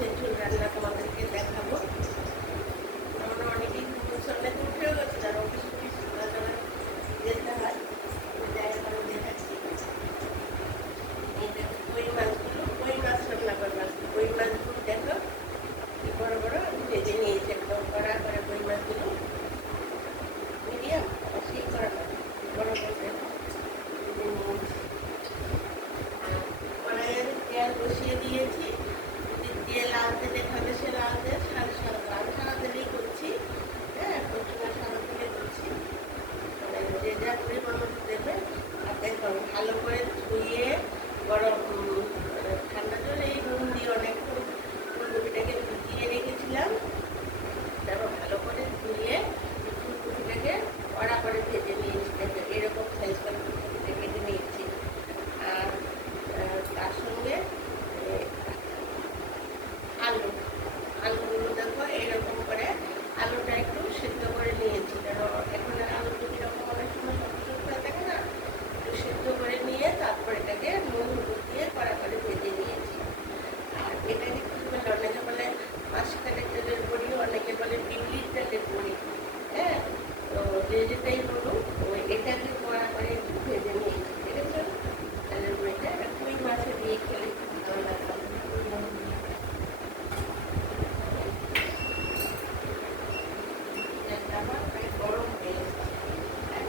মাছের ঝোল রান্না তোমাদেরকে দেখাবো। আমরা অনেকেই সন্ধ্যাতে উঠেও গেছে, যারা অফিস অফিস যারা যেতে হয় জায়গাটা দেখাচ্ছি। কই মাছগুলো, কই মাছ রান্না করলাম। কই মাছগুলো দেখো বড় বড় আমি ভেজে নিয়েছি, একদম কড়া করে কই মাছগুলো মিডিয়াম সেই করা বড় করে কড়াইয়ে তেল বসিয়ে দিয়েছি। দিয়ে লাল তেলে খাবে সে লাল তেল, আমি সাদা তেলেই করছি। হ্যাঁ, প্রথমে সাদা তেলে করছি। যে যা পরিমাণ মতো দেবে। আর দেখো ভালো করে ধুয়ে গরম ঠান্ডা জলে এই নুন দিয়ে অনেকক্ষণ ফুলকপিটাকে ভিজিয়ে রেখেছিলাম। তারপর ভালো করে ধুয়ে ফুলকপিটাকে কড়া করে ভেজে নিয়েছি। দেখো এরকম সাইজ করে ফুলকপিটা কেটে নিয়েছি। আর তার সঙ্গে আলুগুলো দেখো এইরকম করে আলুটা একটু সিদ্ধ করে নিয়েছি। কারণ এখন আলুগুলো কীরকম অনেক সময় শক্ত হয়ে থাকে না, একটু সিদ্ধ করে নিয়ে তারপর এটাকে নুন হলুদ দিয়ে কড়া করে ভেজে নিয়েছি। আর এটাকে কী বলে, অনেকে বলে মাসকালের তেলের বড়ি, অনেকে বলে বিউলির তেলের বড়ি। হ্যাঁ, তো যে যেটাই বলুন এটাকে কড়া করে একটু ভেজে নিয়েছি। ঠিক আছে, তেলের বড়িটা কই মাছে দিয়ে খেলে ভালো লাগে।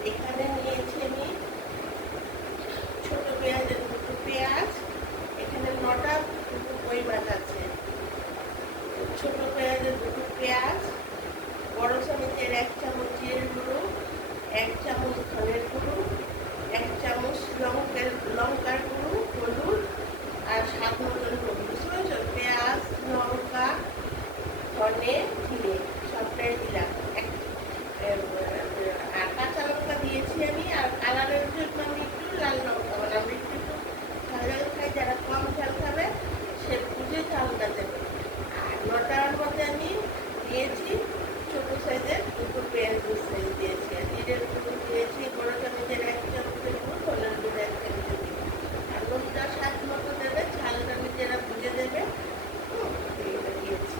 এখানে নিয়েছি আমি ছোট পেঁয়াজের দুটো পেঁয়াজ, এখানে 9টা কই মাছ আছে। ছোট পেঁয়াজের দুটো পেঁয়াজ, বড় চামচের 1 চামচ জিরের গুঁড়ো, 1 চামচ ধনের গুঁড়ো, 1 চামচ লঙ্কার গুঁড়ো, হলুদ আর স্বাদ মতন হলুদ। বুঝতে পারছো, পেঁয়াজ, লঙ্কা, ধনে, জিরে সবটাই দিলাম। আর কাঁচা লঙ্কা দিয়েছি আমি। আর কালারের জন্য আমি একটু লাল লঙ্কা বানাবো। একটু ঝাল ঝাল খাই, যারা কম ঝাল খাবে সে বুঝে ঝালটা দেবে। আর 9টার মধ্যে আমি দিয়েছি ছোট সাইজের দুটো পেঁয়াজ সাইজ দিয়েছি। আর জিরের গুঁড়ো দিয়েছি বড় চামচের 1 চামচের গুঁড়ো, ধনের গুঁড়ো 1 চামচের গুঁড়ো। আর নুনটা স্বাদ মতো দেবে, ঝালটা নিজেরা বুঝে দেবে। এইটা দিয়েছি।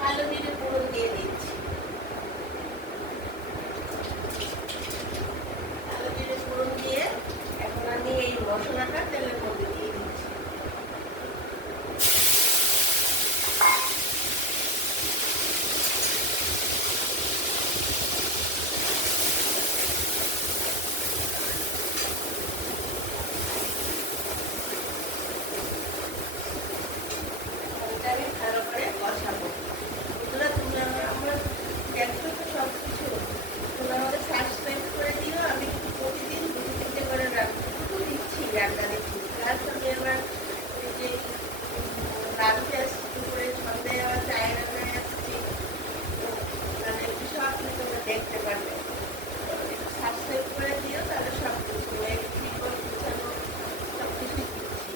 কালো জিরে ফোড়ন দিয়ে দিচ্ছি। কালো জিরে ফোড়ন দিয়ে এখন আমি এই মশলাটা তেলের মধ্যে দিয়ে দিচ্ছি। আমি ভালো করে কষাবো। আমরা দেখছো তো সব কিছু, তোমরা আমাদের সাবস্ক্রাইব করে দিও। আমি প্রতিদিন 2-3টে করে দিচ্ছি, রান্না দিচ্ছি। প্লাস আমি আবার এই যে রাঁধতে আসছি, দুপুরে সন্ধ্যায় আবার চায়ের রান্নায় আসছি। মানে সব কিছু তোমরা দেখতে পারবে। সাবস্ক্রাইব করে দিও, তাহলে সব কিছু গুছানো সব কিছুই দিচ্ছি।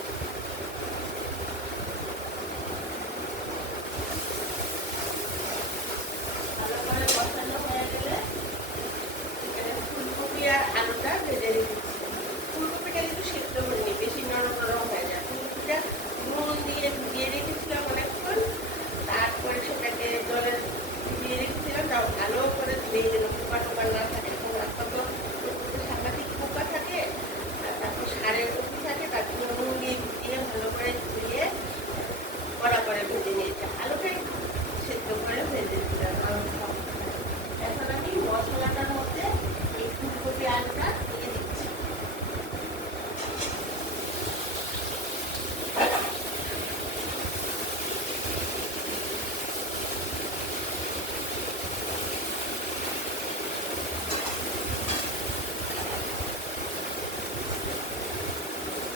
আলুটা ভেজে রেখেছি। ফুলকপিটা কিন্তু সেদ্ধ করিনি, বেশি নরম নরম হয়ে যায়। ফুলকপিটা নুন দিয়ে ভিজিয়ে রেখেছিলাম অনেকক্ষণ, তারপরে সেটাকে জলে ভিজিয়ে রেখেছিলাম। তাও ভালো করে ধুয়ে গেল, পোকা টোকা না থাকে। কত সাংঘাতিক পোকা থাকে, আর তারপর সারের কপি থাকে, তার জন্য নুন দিয়ে ভিজিয়ে ভালো করে ধুয়ে কড়া করে ভেজে নিয়েছি। আলুটাই সেদ্ধ করে ভেজে দিলাম। এখন আমি মশলাটার মধ্যে এই ফুলকপি আলুটা দিয়ে দিচ্ছি।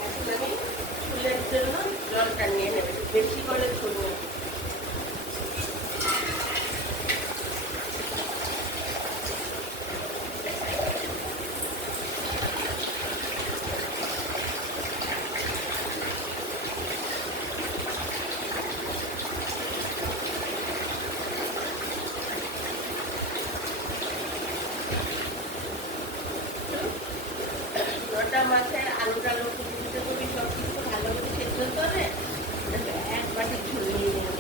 এখন আমি ঝোলের জন্য জলটা নিয়ে নেব, বেশি করে ঝোল নেব। মাছের আলু টালু ফুটে কবি সব কিছু ভালো করে সেদ্ধ করে এক বাটি ঝোল নিয়ে নেব।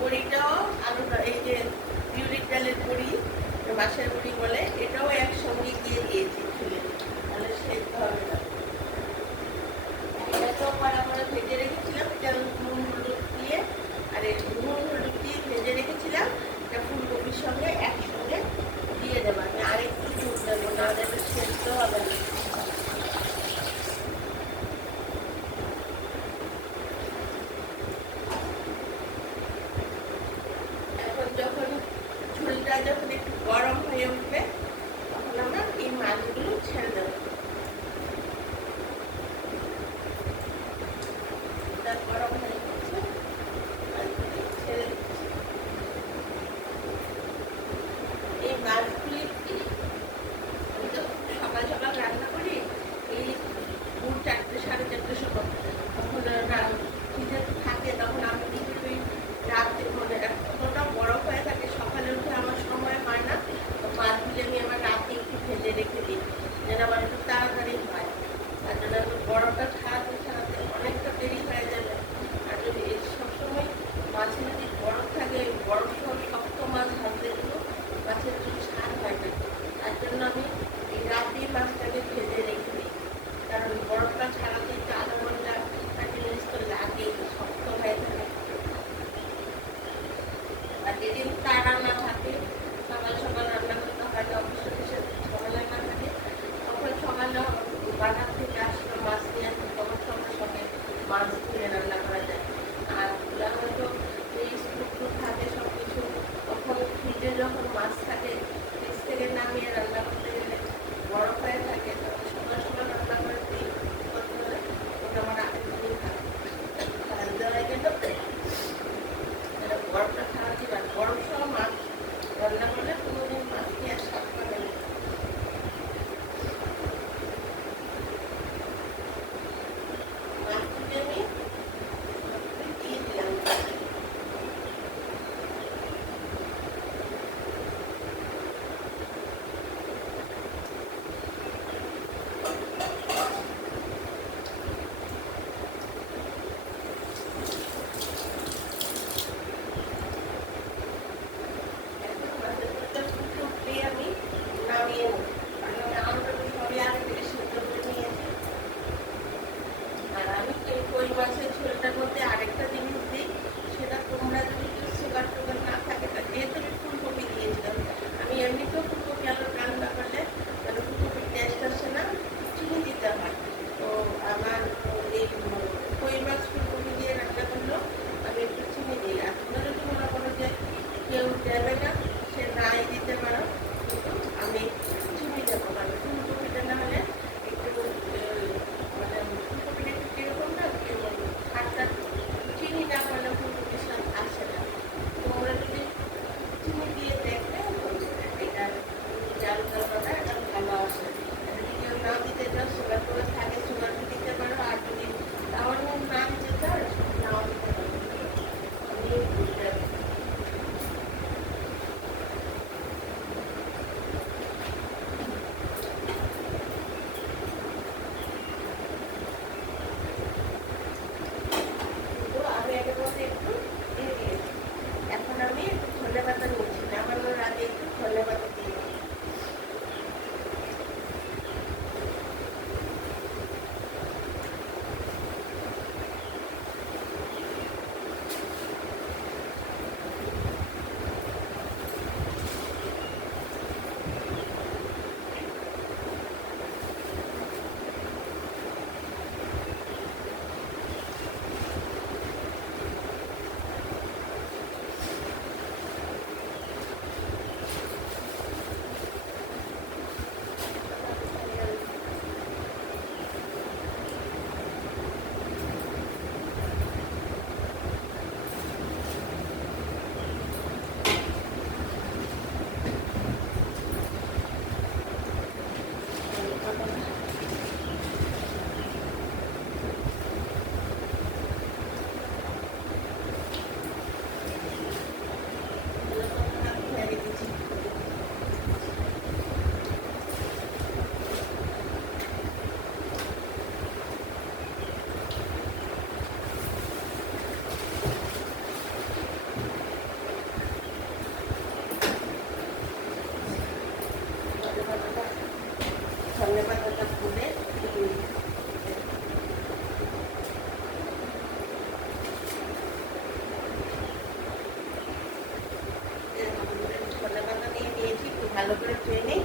বড়িটাও আলুটা এই যে বিউলির ডালের বড়ি মাছের বড়ি বলে এটাও একসঙ্গে দিয়ে দিয়েছি ঝুলে, তাহলে সেদ্ধ হবে না। এটাকেও কড়া করে ভেজে রেখেছিলাম, এটা নুন হলুদ দিয়ে আর নুন হলুদ দিয়ে ভেজে রেখেছিলাম। এটা ফুলকপির সঙ্গে একসঙ্গে দিয়ে দেবো। আমি আরেকটু ঝুল দেবো, না দেবে সেদ্ধ হবে না। যখন ঝোলটা যখন একটু গরম হয়ে উঠবে তখন আমরা এই মাছগুলো ছেড়ে দেবো। গরম হয়ে গেছে, ছেড়ে দিচ্ছি। এই মাছগুলি আমি তো সকাল সকাল রান্না করি এই 4টে 4:30 সময়, তখন ভিজে থাকে, তখন আমি কিন্তু ওই রাত্রে মানে এতটা বরফ হয়ে থাকে সকালে উঠে আমার সময় হয় না, তো মাছগুলি আমি আমার রাতে একটু ভেজে রেখে দিই যেন আমার একটু তাড়াতাড়ি হয়। তার জন্য বরফটা ছাড়াতে ছাড়াতে অনেকটা দেরি হয়ে যাবে। আর যদি সবসময় মাছে যদি বরফ থাকে, বরফ সহ শক্ত মাছ ভাজলে কিন্তু মাছের যদি স্বাদ হয় না। তার জন্য আমি এই রাতেই মাছটাকে ভেজে রেখে দিই, কারণ বরফটা ছাড়াতে একটু আধা ঘন্টা 30 মিনিট তো লাগে, শক্ত হয়ে থাকে। আর যেদিন তার রান্না থাকে, সকাল সকাল রান্না করতে হয় না, অফিসে সকালে না থাকে, তখন সকালে বাজার থেকে আসলো মাছ নিয়ে আসলে তখন সঙ্গে সঙ্গে মাছ ধুয়ে রান্না করা যায়। আর হয়তো এই স্কুল থাকে সব কিছু, তখন ফ্রিজে যখন মাছ থাকে ফ্রিজ থেকে নামিয়ে রান্না করতে গেলে বরফ হয়ে থাকে, তখন সকাল সকাল রান্না করে করতে হলে ওটা আমার আগের দিনই থাকে। দেওয়া গেল বরফটা খাওয়া দিবার, বরফ সহ মাছ রান্না করলে কোনোদিন মাছ দিয়ে আর স্বাদ পাবে না। মাছগুলি আমি দিয়ে দিলাম। ভালো করে ধুয়ে নিই।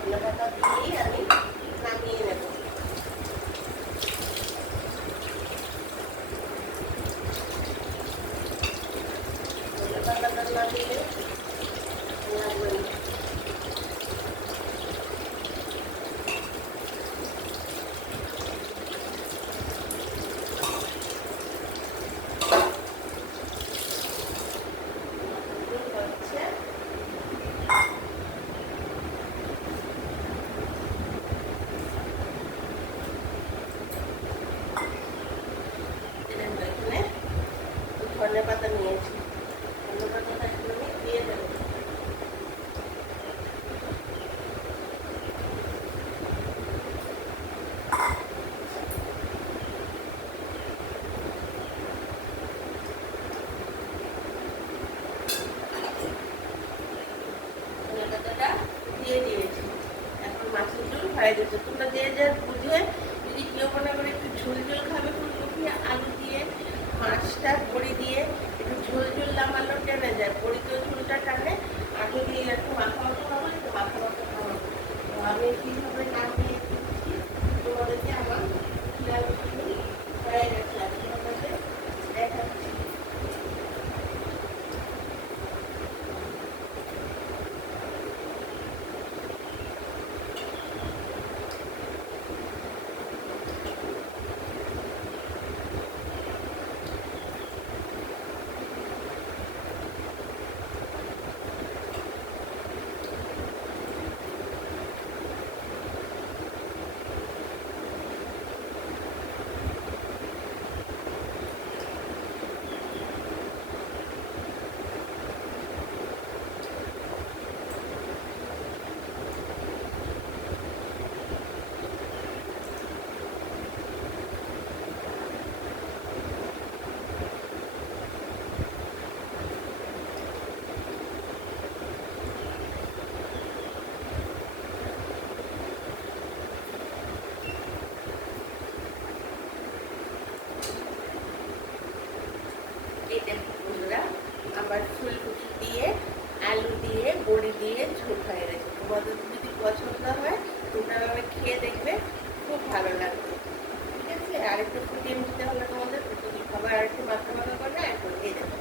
ধনে পাতা দিয়েই আমি নামিয়ে নেব। ধনে পাতাটা না দিলে লাগবে না। ধনে পাতা নিয়েছি, ধনে পাতাটা একটু আমি দিয়ে দেবো। ধনে পাতাটা দিয়ে দিয়েছি, এখন মাছের ঝোল হয়ে গেছে। তোমরা যে যা বুঝে, যদি কেউ মনে করে একটু ঝোল ঝোল খাবে ফুলকপি আলু দিয়ে, মাছটা বড়ি দিয়ে একটু ঝোল ঝোল নামালো টেনে যায়, বড়িতেও ঝোলটা টানে। আর যদি একটু মাখা মাখা খাবো একটু মাখা মাখা খাবো। তো আমি কীভাবে নামিয়ে দিচ্ছি তোমাদেরকে আমার ঝোল হয়ে গেছে, আমি তোমাদের দেখাচ্ছি। এই দেখো বন্ধুরা, আমার ফুলকপি দিয়ে আলু দিয়ে বড়ি দিয়ে ঝোল হয়ে গেছে। তোমাদের যদি পছন্দ হয় তোমরা আমি খেয়ে দেখবে, খুব ভালো লাগবে। ঠিক আছে, আরেকটু ফুটিয়ে নিতে হলে তোমাদের যদি খাবার আরেকটু মাখা মাখা করে আরেকটু দিয়ে দেবো।